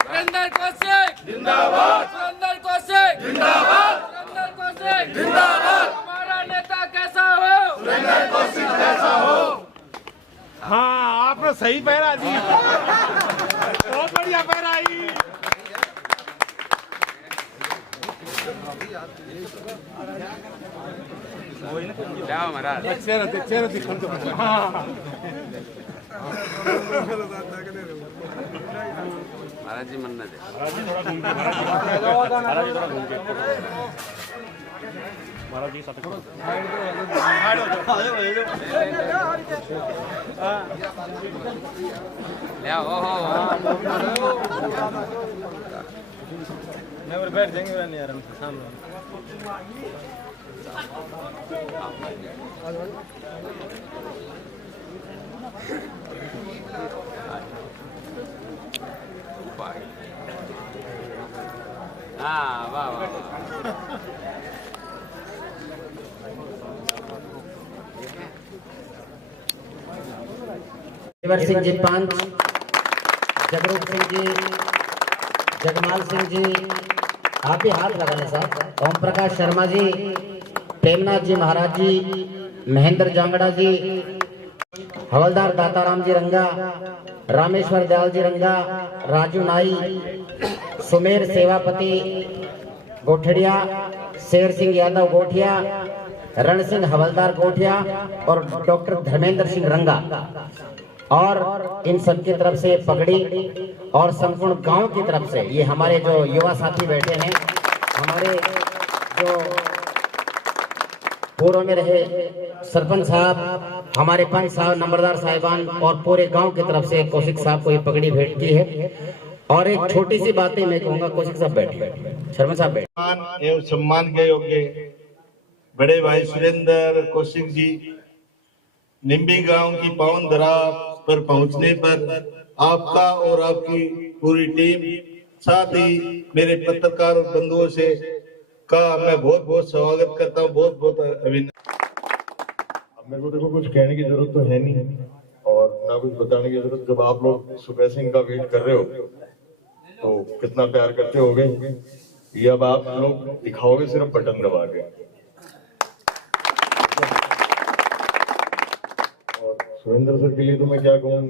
सुरेंद्र कौशिक जिंदाबाद, सुरेंद्र कौशिक जिंदाबाद, सुरेंद्र कौशिक जिंदाबाद। हमारा नेता कैसा हो, सुरेंद्र कौशिक कैसा हो। हाँ, आपने सही पैरा जी, बहुत बढ़िया पैरा आई। चेहरा दिखा दो। हाँ महाराज जी मन्नत है। महाराज जी थोड़ा घूम के, महाराज जी साथ ले आओ, ओहो मैं और बैठ जाएंगे नहीं यार सामने। हाँ वाह वाह। देवर सिंह जी पंच, जगरूप सिंह जी, जगमाल सिंह जी, आप भी हाथ लगाने साहब। ओम प्रकाश शर्मा जी, प्रेमनाथ जी महाराज जी, महेंद्र जांगड़ा जी, हवलदार दाताराम जी रंगा, रामेश्वर दयाल जी रंगा, राजू नाई, सुमेर सेवापति गोठड़िया, शेर सिंह यादव गोठिया, रण सिंह हवलदार गोठिया और डॉक्टर धर्मेंद्र सिंह रंगा। और इन सबकी तरफ से पगड़ी और संपूर्ण गांव की तरफ से ये हमारे जो युवा साथी बैठे हैं, हमारे जो पूर्व में रहे सरपंच साहब, हमारे पंच साहब, नंबरदार साहिबान और पूरे गांव की तरफ से कौशिक साहब को ये पगड़ी भेंट की है। और एक छोटी सी बातें मैं कहूंगा, कौशिक साहब बैठे, शर्मा साहब बैठे। एवं सम्मान के योग्य बड़े भाई सुरेंद्र कौशिक जी, निम्बी गांव की पावन धरा पर पहुंचने पर आपका और आपकी पूरी टीम, साथ ही मेरे पत्रकार और बंधुओं से का मैं बहुत बहुत स्वागत करता हूं, बहुत बहुत अभिनंदन। मेरे को देखो कुछ कहने की जरूरत तो है नहीं और ना कुछ बताने की जरूरत। जब आप लोग सुबह सिंह का वेट कर रहे हो तो कितना प्यार करते होगे, ये अब आप लोग दिखाओगे सिर्फ बटन दबा के। और सुरेंद्र सर के लिए तो मैं क्या कहूँ,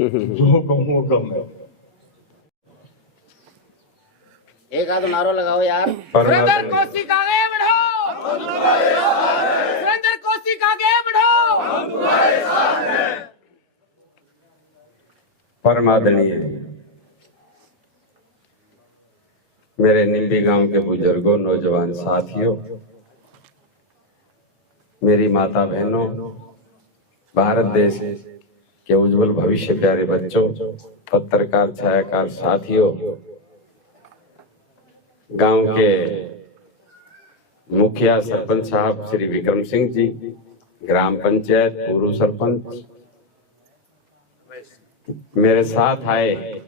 जो कहूँ वो कम है। एक आध नारो लगाओ यार। सुरेंद्र कौशिक आगे बढ़ो, सुरेंद्र कौशिक आगे बढ़ो। परमादरणीय मेरे निम्बी गांव के बुजुर्गों, नौजवान साथियों, मेरी माता बहनों, भारत देश के उज्जवल भविष्य प्यारे बच्चों, पत्रकार छायाकार साथियों, गांव के मुखिया सरपंच साहब श्री विक्रम सिंह जी, ग्राम पंचायत पूर्व सरपंच, मेरे साथ आए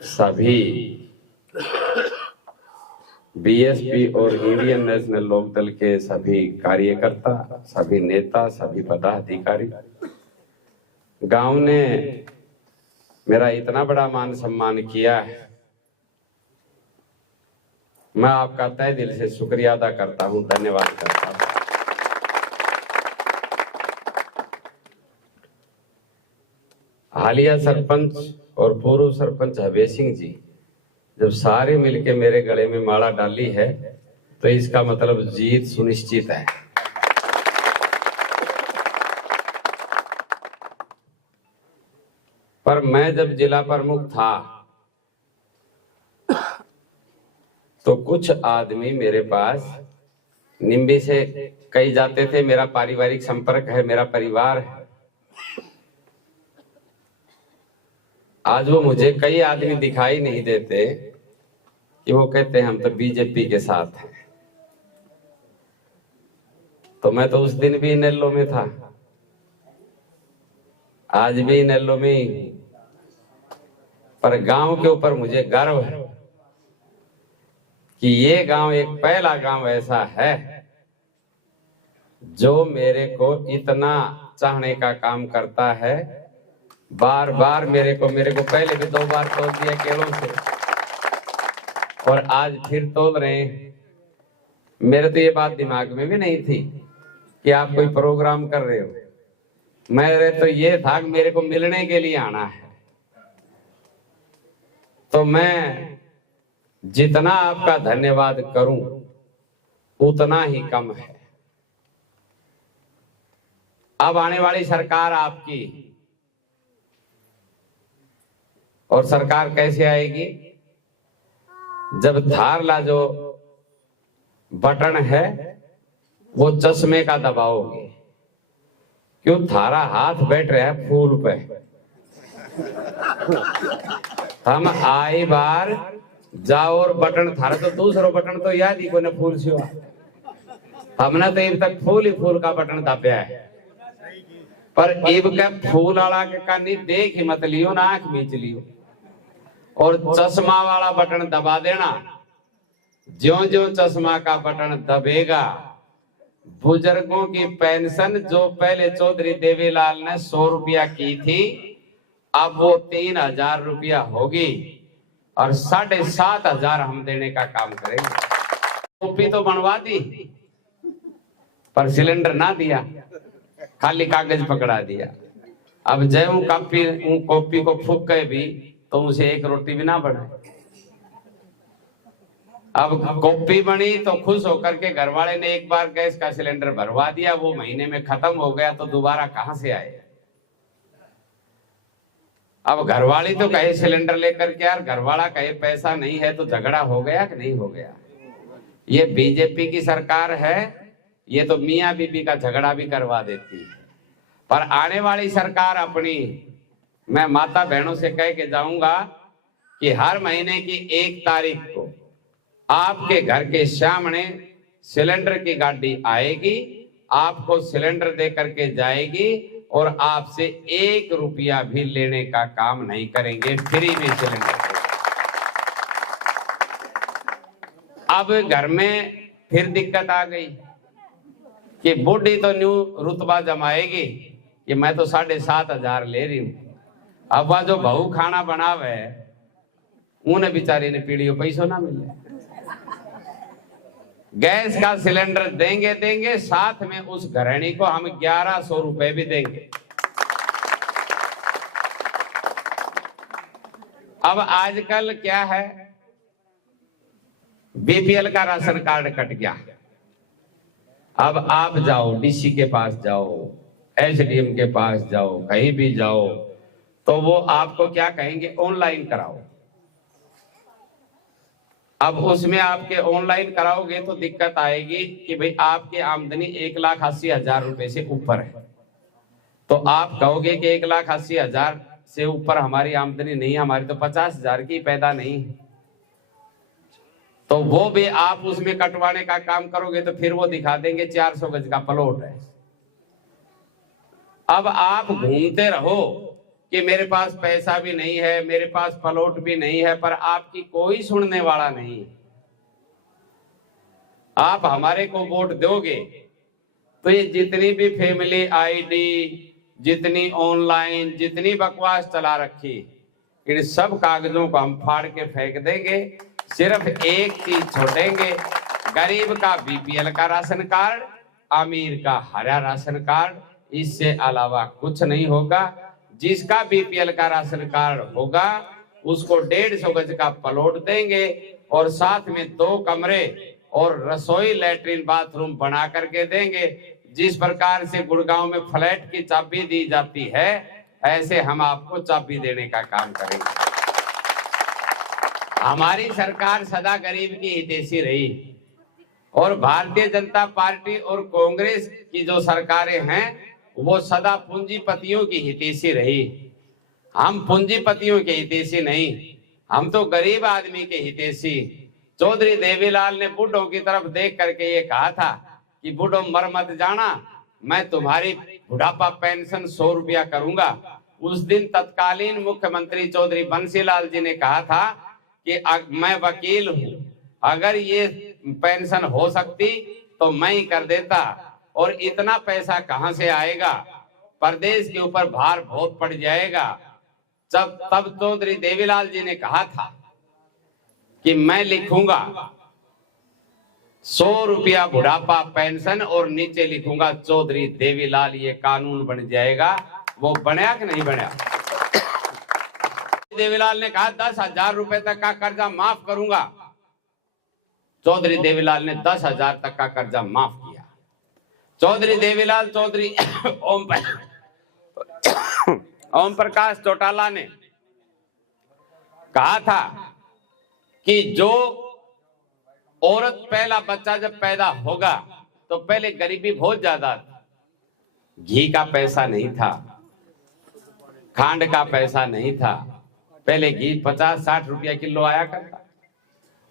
सभी बीएसपी और इंडियन नेशनल लोकदल के सभी कार्यकर्ता, सभी नेता, सभी पदाधिकारी, गांव ने मेरा इतना बड़ा मान सम्मान किया है, मैं आपका तहे दिल से शुक्रिया अदा करता हूं, धन्यवाद करता हूं। हालिया सरपंच और पूर्व सरपंच हबे सिंह जी जब सारे मिलके मेरे गले में माला डाली है तो इसका मतलब जीत सुनिश्चित है। पर मैं जब जिला प्रमुख था तो कुछ आदमी मेरे पास निम्बी से कई जाते थे, मेरा पारिवारिक संपर्क है, मेरा परिवार है। आज वो मुझे कई आदमी दिखाई नहीं देते कि वो कहते हैं हम तो बीजेपी के साथ हैं। तो मैं तो उस दिन भी इनेलो में था, आज भी इनेलो में ही। पर गांव के ऊपर मुझे गर्व है कि ये गांव एक पहला गांव ऐसा है जो मेरे को इतना चाहने का काम करता है, बार बार मेरे को पहले भी 2 बार तोल दिया केलों से और आज फिर तोल रहे हैं। मेरे तो ये बात दिमाग में भी नहीं थी कि आप कोई प्रोग्राम कर रहे हो। मेरे तो ये था कि मेरे को मिलने के लिए आना है। तो मैं जितना आपका धन्यवाद करूं उतना ही कम है। अब आने वाली सरकार आपकी, और सरकार कैसे आएगी? जब थारला जो बटन है वो चश्मे का दबाओगे। क्यों? थारा हाथ बैठ रहा है फूल पे। हम आई बार जाओ और बटन थारा तो दूसरो बटन तो याद ही को फूल सिवा। हमने तो अब तक फूल ही फूल का बटन दबाया है, पर इब का फूल वाला का नहीं देख ही मत लियो ना, आंख मीच लियो और चश्मा वाला बटन दबा देना। ज्यों ज्यों चश्मा का बटन दबेगा, बुजुर्गों की पेंशन जो पहले चौधरी देवीलाल ने 100 रुपया की थी, अब वो 3000 रुपया होगी और 7500 हम देने का काम करेंगे। कॉपी तो बनवा दी पर सिलेंडर ना दिया, खाली कागज पकड़ा दिया। अब जय कॉपी को फूक के भी तो उसे एक रोटी भी ना बने। अब कॉपी बनी तो खुश होकर के घर वाले ने एक बार गैस का सिलेंडर भरवा दिया, वो महीने में खत्म हो गया तो दोबारा कहां से आए? अब घरवाली तो कहे सिलेंडर लेकर के, यार घरवाला कहे पैसा नहीं है, तो झगड़ा हो गया कि नहीं हो गया? ये बीजेपी की सरकार है, ये तो मियां बीबी का झगड़ा भी करवा देती है। पर आने वाली सरकार अपनी, मैं माता बहनों से कह के जाऊंगा कि हर महीने की 1 तारीख को आपके घर के सामने सिलेंडर की गाड़ी आएगी, आपको सिलेंडर दे करके जाएगी और आपसे 1 रुपया भी लेने का काम नहीं करेंगे, फ्री में सिलेंडर। अब घर में फिर दिक्कत आ गई कि बूढ़ी तो न्यू रुतबा जमाएगी कि मैं तो 7500 ले रही हूं। अब वह जो बहू खाना बनावे उन्हें बेचारी ने पीढ़ियों पैसों ना मिले। गैस का सिलेंडर देंगे, साथ में उस गृहिणी को हम 1100 रुपए भी देंगे। अब आजकल क्या है, बीपीएल का राशन कार्ड कट गया। अब आप जाओ डीसी के पास जाओ, एसडीएम के पास जाओ, कहीं भी जाओ तो वो आपको क्या कहेंगे, ऑनलाइन कराओ। अब उसमें आपके ऑनलाइन कराओगे तो दिक्कत आएगी कि भाई आपकी आमदनी 1,80,000 रुपए से ऊपर है, तो आप कहोगे कि 1,80,000 से ऊपर हमारी आमदनी नहीं है, हमारी तो 50,000 की पैदा नहीं है, तो वो भी आप उसमें कटवाने का काम करोगे तो फिर वो दिखा देंगे 400 गज का प्लॉट है। अब आप घूमते रहो कि मेरे पास पैसा भी नहीं है, मेरे पास प्लॉट भी नहीं है, पर आपकी कोई सुनने वाला नहीं है। आप हमारे को वोट दोगे तो ये जितनी भी फैमिली आईडी, जितनी ऑनलाइन, जितनी बकवास चला रखी, इन सब कागजों को हम फाड़ के फेंक देंगे। सिर्फ एक चीज छोड़ेंगे, गरीब का बीपीएल का राशन कार्ड, अमीर का हरा राशन कार्ड, इससे अलावा कुछ नहीं होगा। जिसका बीपीएल का राशन कार्ड होगा उसको 150 गज का प्लॉट देंगे और साथ में 2 कमरे और रसोई, लैट्रिन, बाथरूम बना करके देंगे। जिस प्रकार से गुड़गांव में फ्लैट की चाबी दी जाती है, ऐसे हम आपको चाबी देने का काम करेंगे। हमारी सरकार सदा गरीब की हितैषी रही और भारतीय जनता पार्टी और कांग्रेस की जो सरकारें हैं वो सदा पूंजीपतियों की हितैषी रही। हम पूंजीपतियों के हितैषी नहीं, हम तो गरीब आदमी के हितैषी। चौधरी देवीलाल ने बूढ़ों की तरफ देख करके ये कहा था कि बूढ़ों मर मत जाना, मैं तुम्हारी बुढ़ापा पेंशन 100 रुपया करूंगा। उस दिन तत्कालीन मुख्यमंत्री चौधरी बंसीलाल जी ने कहा था कि मैं वकील हूं, अगर ये पेंशन हो सकती तो मैं ही कर देता, और इतना पैसा कहां से आएगा, प्रदेश के ऊपर भार बहुत पड़ जाएगा। तब चौधरी देवीलाल जी ने कहा था कि मैं लिखूंगा 100 रुपया बुढ़ापा पेंशन और नीचे लिखूंगा चौधरी देवीलाल, ये कानून बन जाएगा। वो बनया कि नहीं बनया? देवीलाल ने कहा 10,000 रुपए तक का कर्जा माफ करूंगा। चौधरी देवीलाल ने 10,000 तक का कर्जा माफ किया। चौधरी देवीलाल चौधरी ओम प्रकाश चौटाला ने कहा था कि जो औरत पहला बच्चा जब पैदा होगा तो पहले गरीबी बहुत ज्यादा थी, घी का पैसा नहीं था, खांड का पैसा नहीं था, पहले घी 50-60 रुपया किलो आया करता।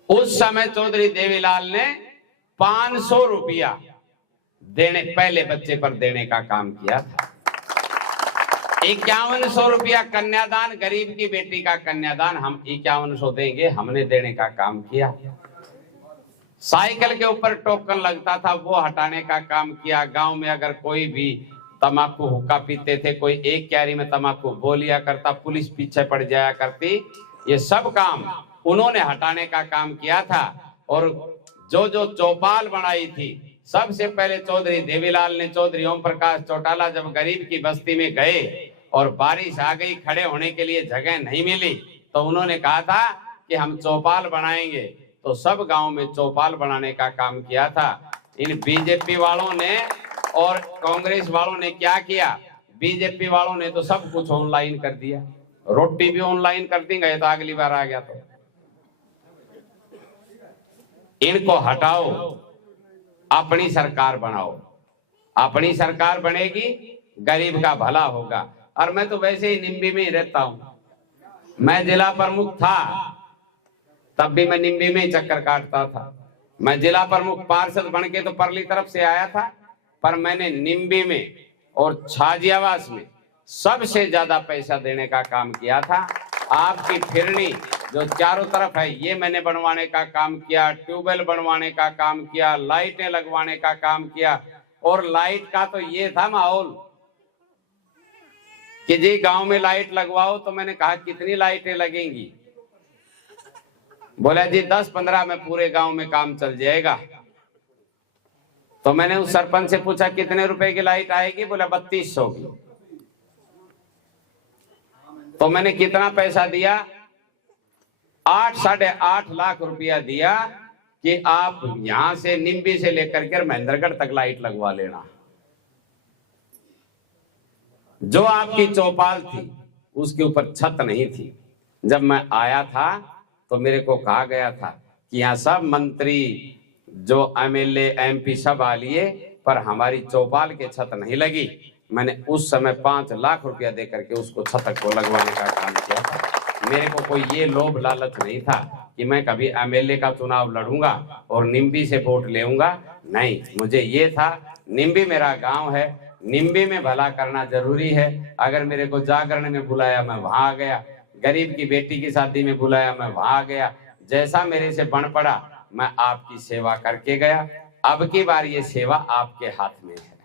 उस समय चौधरी देवीलाल ने 500 रुपया देने, पहले बच्चे पर देने का काम किया था। 5100 रुपया कन्यादान, गरीब की बेटी का कन्यादान हम 5100 देंगे, हमने देने का काम किया। साइकिल के ऊपर टोकन लगता था, वो हटाने का काम किया। गांव में अगर कोई भी तंबाकू हुक्का पीते थे, कोई एक क्यारी में तंबाकू बो लिया करता, पुलिस पीछे पड़ जाया करती। ये सब काम उन्होंने हटाने का काम किया था। और जो जो चौपाल बनाई थी, सबसे पहले चौधरी देवीलाल ने, चौधरी ओम प्रकाश चौटाला जब गरीब की बस्ती में गए और बारिश आ गई, खड़े होने के लिए जगह नहीं मिली, तो उन्होंने कहा था कि हम चौपाल बनाएंगे। तो सब गांव में चौपाल बनाने का काम किया था। इन बीजेपी वालों ने और कांग्रेस वालों ने क्या किया? बीजेपी वालों ने तो सब कुछ ऑनलाइन कर दिया, रोटी भी ऑनलाइन कर देंगे तो अगली बार आ गया। तो इनको हटाओ, अपनी सरकार बनाओ। अपनी सरकार बनेगी, गरीब का भला होगा। और मैं तो वैसे ही निम्बी में ही रहता हूं। मैं जिला प्रमुख था तब भी मैं निम्बी में ही चक्कर काटता था। मैं जिला प्रमुख पार्षद बन के तो परली तरफ से आया था, पर मैंने निम्बी में और छाजियावास में सबसे ज्यादा पैसा देने का काम किया था। आपकी फिरनी जो चारों तरफ है, ये मैंने बनवाने का काम किया, ट्यूबवेल बनवाने का काम किया, लाइटें लगवाने का काम किया। और लाइट का तो ये था माहौल कि जी गांव में लाइट लगवाओ। तो मैंने कहा कितनी लाइटें लगेंगी? बोला जी 10-15 में पूरे गांव में काम चल जाएगा। तो मैंने उस सरपंच से पूछा कितने रुपए की लाइट आएगी? बोला 3200 की। तो मैंने कितना पैसा दिया? 8-8.5 लाख रुपया दिया कि आप यहां से निम्बी से लेकर के महेंद्रगढ़ तक लाइट लगवा लेना। जो आपकी चौपाल थी उसके ऊपर छत नहीं थी। जब मैं आया था तो मेरे को कहा गया था कि यहाँ सब मंत्री, जो एमएलए, एमपी सब आ लिए, पर हमारी चौपाल के छत नहीं लगी। मैंने उस समय 5 लाख रुपया देकर के उसको छत को लगवाने का काम किया था। मेरे को कोई ये लोभ लालच नहीं था कि मैं कभी एमएलए का चुनाव लड़ूंगा और निम्बी से वोट लेऊंगा। नहीं, मुझे ये था निम्बी मेरा गांव है, निम्बी में भला करना जरूरी है। अगर मेरे को जागरण में बुलाया मैं वहां आ गया, गरीब की बेटी की शादी में बुलाया मैं वहां आ गया। जैसा मेरे से बन पड़ा मैं आपकी सेवा करके गया। अब की बार ये सेवा आपके हाथ में है।